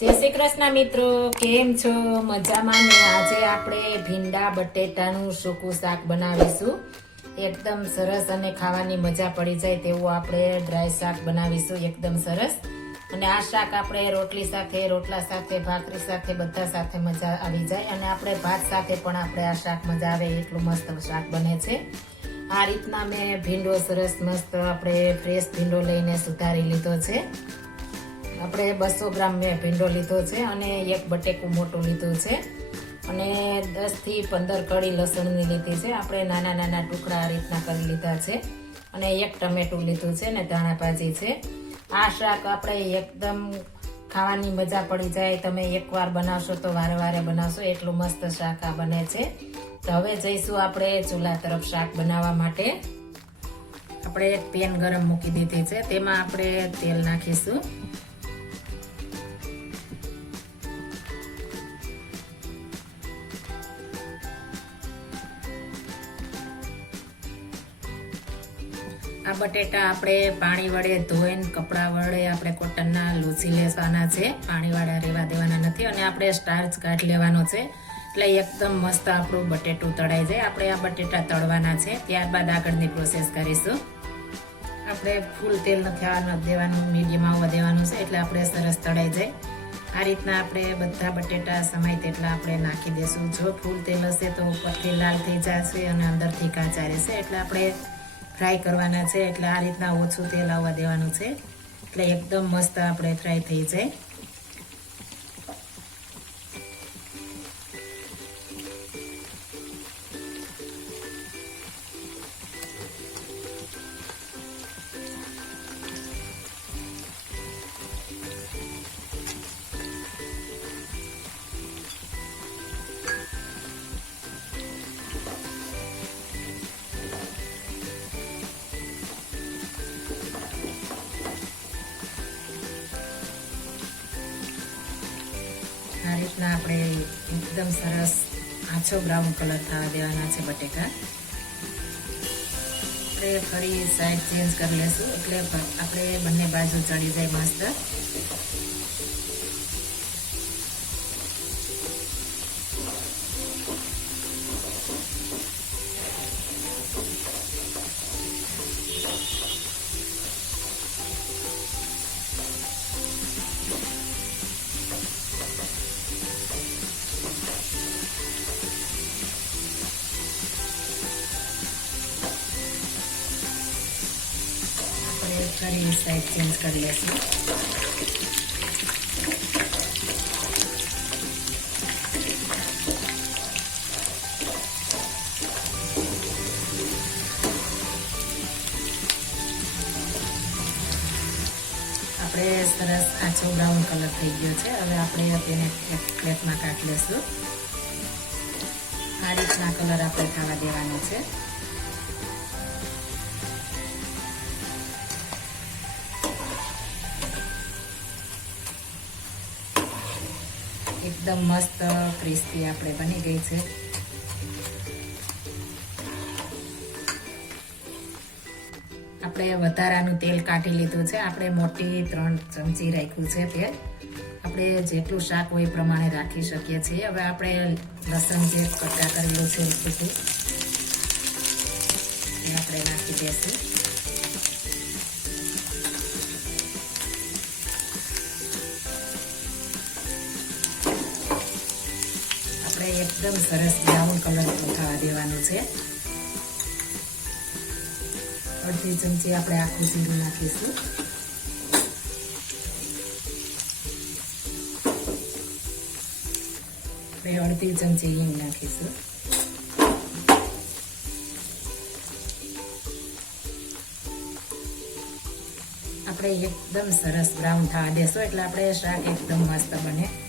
જય શ્રી કૃષ્ણ મિત્રો, કેમ છો? મજામાં ને? આજે આપણે ભીંડા બટેટાનું સૂકું શાક બનાવીશું. એકદમ સરસ અને ખાવાની મજા પડી જાય તેવું આપણે ડ્રાય શાક બનાવીશું, એકદમ સરસ. અને આ શાક આપણે રોટલી સાથે, રોટલા સાથે, ભાખરી સાથે, બધા સાથે મજા આવી જાય. અને આપણે ભાત સાથે પણ આપણે આ શાક મજા આવે, એટલું મસ્ત શાક બને છે. આ રીતના મેં ભીંડો સરસ મસ્ત આપણે ફ્રેશ ભીંડો લઈને સુધારી લીધો છે. આપણે બસો ગ્રામ મેં ભીંડો લીધો છે અને એક બટેકું મોટું લીધું છે. અને દસથી પંદર કળી લસણની લીધી છે. આપણે નાના નાના ટુકડા રીતના કરી લીધા છે. અને એક ટમેટું લીધું છે ને ધાણા ભાજી છે. આ શાક આપણે એકદમ ખાવાની મજા પડી જાય. તમે એકવાર બનાવશો તો વારે વારે બનાવશો. એટલું મસ્ત શાક આ બને છે. તો હવે જઈશું આપણે ચૂલા તરફ શાક બનાવવા માટે. આપણે પેન ગરમ મૂકી દીધી છે. તેમાં આપણે તેલ નાખીશું. આ બટેટા આપણે પાણી વડે ધોઈને, કપડા વડે આપણે કોટનના લૂસી લેવાના છે. પાણી રહેવા દેવાના નથી અને આપણે સ્ટાર્ચ કાઢ લેવાનો છે. એટલે એકદમ મસ્ત આપણું બટેટું તળાઈ જાય. આપણે આ બટેટા તળવાના છે. ત્યારબાદ આગળની પ્રોસેસ કરીશું. આપણે ફૂલ તેલ નથી આવવા દેવાનું મીડિયમ આવવા દેવાનું છે. એટલે આપણે સરસ તળાઈ જાય. આ રીતના આપણે બધા બટેટા સમય તેટલા આપણે નાખી દેશું. જો ફૂલ તેલ હશે તો ઉપરથી લાલ થઈ જશે અને અંદરથી કાચા રહેશે. એટલે આપણે ફ્રાય કરવાના છે, એટલે આ રીતના ઓછું તેલ આવવા દેવાનું છે. એટલે એકદમ મસ્ત આપણે ફ્રાય થઈ જાય. એકદમ સરસ આછો બ્રાઉન કલર થવા દેવાના છે બટેકા. આપણે ફરી સાઈડ ચેન્જ કરી લેશું, એટલે આપણે બંને બાજુ ચડી જાય મસ્ત. ચેન્જ કરી લેશું. આપણે સરસ આછો બ્રાઉન કલર થઈ ગયો છે. હવે આપણે તેને એક પ્લેટમાં કાઢી લેશું. આ રીતના કલર આપણે ખાવા દેવાનો છે. એકદમ મસ્ત ક્રિસ્પી આપણે બની ગઈ છે. આપણે વધારાનું તેલ કાઢી લીધું છે. આપણે મોટી ત્રણ ચમચી રાખ્યું છે તેલ. આપણે જેટલું શાક હોય એ પ્રમાણે રાખી શકીએ છીએ. હવે આપણે લસણ જે કટકા કરેલું છે એ આપણે નાખી દઈશું. એકદમ સરસ બ્રાઉન કલર થવા દેવાનું છે. અડધી ચમચી આપણે આખું જીરું નાખીશું. આપણે અડધી ચમચી હિંગ નાખીશું. આપણે એકદમ સરસ બ્રાઉન થવા દેશું એટલે આપણે શાક એકદમ મસ્ત બને.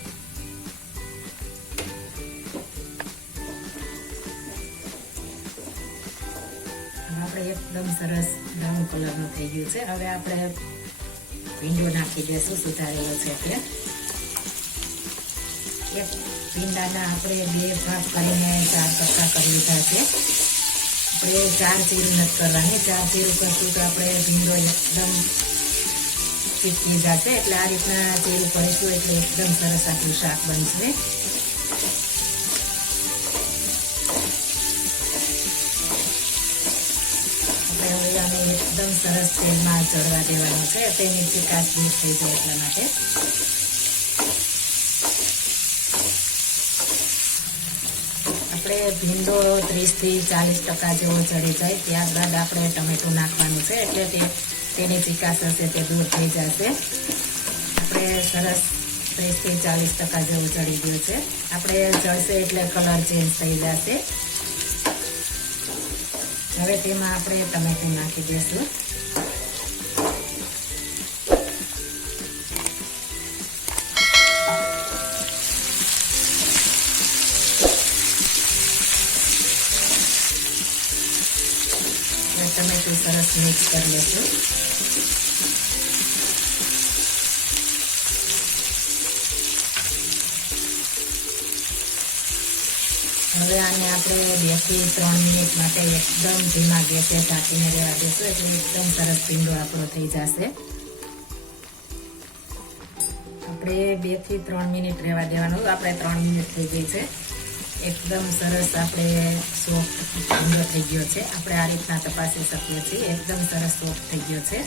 આપણે એકદમ સરસ બ્રાઉન કલરનું થઈ ગયું છે. હવે આપણે ભીંડો નાખી દઈશું સુધારેલો છે એટલે એક ભીંડાના આપણે બે ભાગ કરીને ચાર કટકા કરી લીધા છે. આપણે ચાર ચીર નથી કરવાની. ચાર ચીર કરશું તો આપણે ભીંડો એકદમ ચીપકી જશે એટલે આ રીતના ચીર કરીશું એટલે એકદમ સરસ આટલું શાક બનશે. સરસ તેલમાં ચડવા દેવાનું છે. તેની ચિકાસ દૂર થઈ જાય એટલા માટે. આપણે ભીંડો ત્રીસથી ચાલીસ ટકા જેવો ચડી જાય ત્યારબાદ આપણે ટમેટું નાખવાનું છે. એટલે તે તેની ચિકાસ હશે તે દૂર થઈ જશે. આપણે સરસ ત્રીસથી ચાલીસ ટકા જેવું ચડી ગયું છે. આપણે ચડશે એટલે કલર ચેન્જ થઈ જશે. હવે તેમાં આપણે ટમેટું નાખી દઈશું. મિક્સ કરી લઈશું હવે આને આપણે બેથી ત્રણ મિનિટ માટે એકદમ ધીમા ગેસે ઢાંકીને રહેવા દઈશું એટલે એકદમ સરસ પીંડો આપણો થઈ જશે. આપણે બેથી ત્રણ મિનિટ રહેવા દેવાનું. આપણે ત્રણ મિનિટ થઈ ગઈ છે. એકદમ સરસ આપણે સોફ્ટ ભીંડો થઈ ગયો છે. આપણે આ રીતના તપાસી શકીએ છીએ. એકદમ સરસ સોફ્ટ થઈ ગયો છે.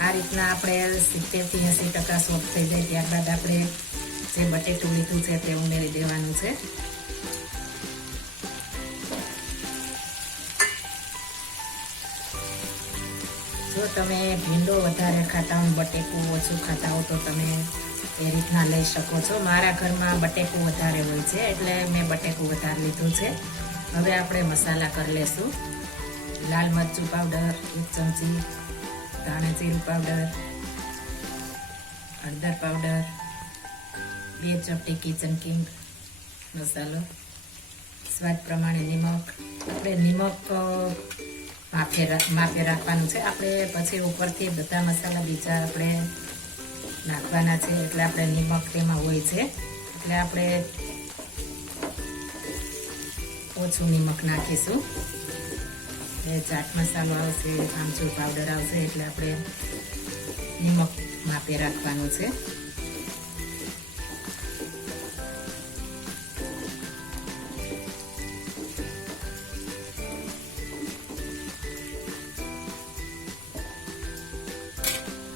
આ રીતના આપણે સિત્તેરથી એંસી ટકા સોફ્ટ થઈ જાય. ત્યારબાદ આપણે જે બટેટું લીધું છે તે ઉમેરી દેવાનું છે. જો તમે ભીંડો વધારે ખાતા હો બટેકું ઓછું ખાતા હો તો તમે એ રીતના લઈ શકો છો. મારા ઘરમાં બટેકું વધારે હોય છે, એટલે મેં બટેકું વધારે લીધું છે. હવે આપણે મસાલા કરી લેશું. લાલ મરચું પાવડર, એક ચમચી ધાણાજીરું પાવડર, હળદર પાવડર, બે ચપટી કિચન કિંગ મસાલો, સ્વાદ પ્રમાણે નિમક. આપણે નિમક માફે માફે રાખવાનું છે. આપણે પછી ઉપરથી બધા મસાલા બીજા આપણે નાખવાના છે એટલે આપણે નિમક તેમાં હોય છે. એટલે આપણે ઓછું નિમક નાખીશું. એ ચાટ મસાલો આવશે, આમચૂર પાવડર આવશે, એટલે આપણે નિમક માપે રાખવાનું છે.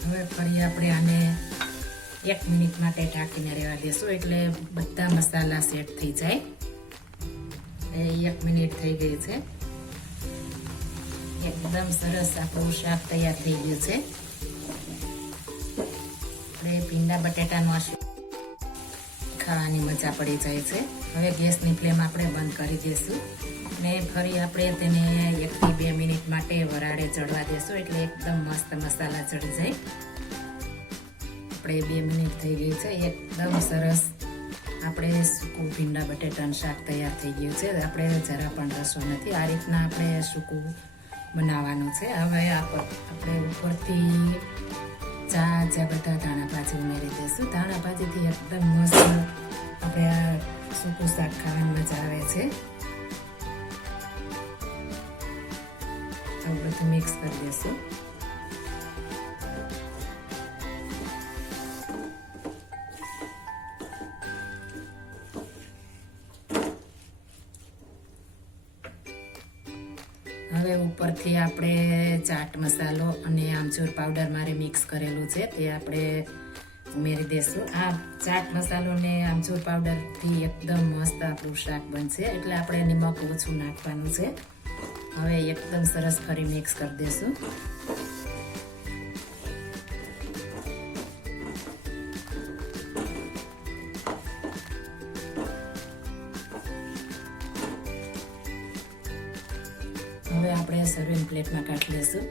હવે ફરી આપણે આને એક મિનિટ માટે ઢાંકીને રહેવા દેશું એટલે બધા મસાલા સેટ થઈ જાય. એક મિનિટ થઈ ગઈ છે. એકદમ સરસ આપણું શાક તૈયાર થઈ ગયું છે. આપણે ભીંડા બટેટાનું આ ખાવાની મજા પડી જાય છે. હવે ગેસની ફ્લેમ આપણે બંધ કરી દઈશું ને ફરી આપણે તેને એકથી બે મિનિટ માટે વરાળે ચડવા દેશું એટલે એકદમ મસ્ત મસાલા ચડી જાય. આપણે બે મિનિટ થઈ ગઈ છે. એકદમ સરસ આપણે સૂકું ભીંડા બટેટાનું શાક તૈયાર થઈ ગયું છે. આપણે જરા પણ રસો નથી. આ રીતના આપણે સૂકું બનાવવાનું છે. હવે આપણે ઉપરથી ચા ચા બધા ધાણા ભાજી ઉમેરી દઈશું. ધાણા ભાજીથી એકદમ મસ્ત આપણે આ સૂકું શાક ખાવાની મજા આવે છે. બધું મિક્સ કરી દઈશું. હવે ઉપરથી આપણે ચાટ મસાલો અને આમચૂર પાવડર મારે મિક્સ કરેલું છે, તે આપણે ઉમેરી દેશું. આ ચાટ મસાલો ને આમચૂર પાવડરથી એકદમ મસ્ત આપણું શાક બનશે, એટલે આપણે નિમક ઓછું નાખવાનું છે. હવે એકદમ સરસ ફરી મિક્સ કરી દેશું. સર્વિંગ પ્લેટમાં કાઢી લેશું.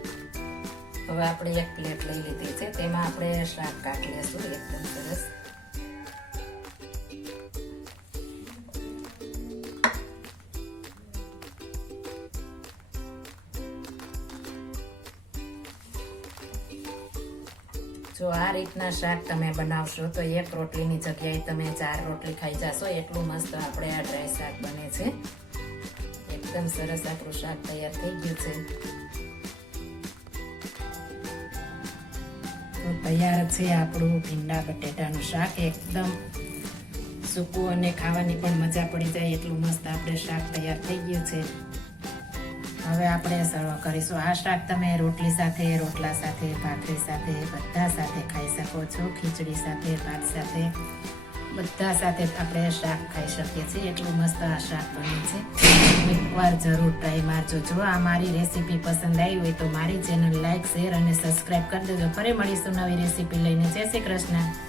હવે આપણે એક પ્લેટ લઈ લીધી છે, તેમાં આપણે શાક કાઢી લેશું, એકદમ સરસ. જો આ રીતના શાક તમે બનાવશો, તો એક રોટલીની જગ્યાએ તમે ચાર રોટલી ખાઈ જશો, એટલું મસ્ત આપણે આ ડ્રાય શાક બને છે. એકદમ સરસ આપણું શાક તૈયાર થઈ ગયું છે તો તૈયાર છે આપણું ભીંડા બટેટાનું શાક એકદમ સૂકું અને ખાવાની પણ મજા પડી જાય એટલું મસ્ત આપણે શાક તૈયાર થઈ ગયું છે હવે આપણે સર્વ કરીશું આ શાક તમે રોટલી સાથે રોટલા સાથે ભાખરી સાથે બધા સાથે ખાઈ શકો છો ખીચડી સાથે ભાત સાથે બધા સાથે આપણે શાક ખાઈ શકીએ છીએ. એટલું મસ્ત આ શાક બને છે. એકવાર જરૂર ટ્રાય મારજો. જો આ મારી રેસીપી પસંદ આવી હોય તો મારી ચેનલ લાઈક શેર અને સબસ્ક્રાઈબ કરી દેજો. ફરી મળીશું નવી રેસીપી લઈને. જય શ્રી કૃષ્ણ.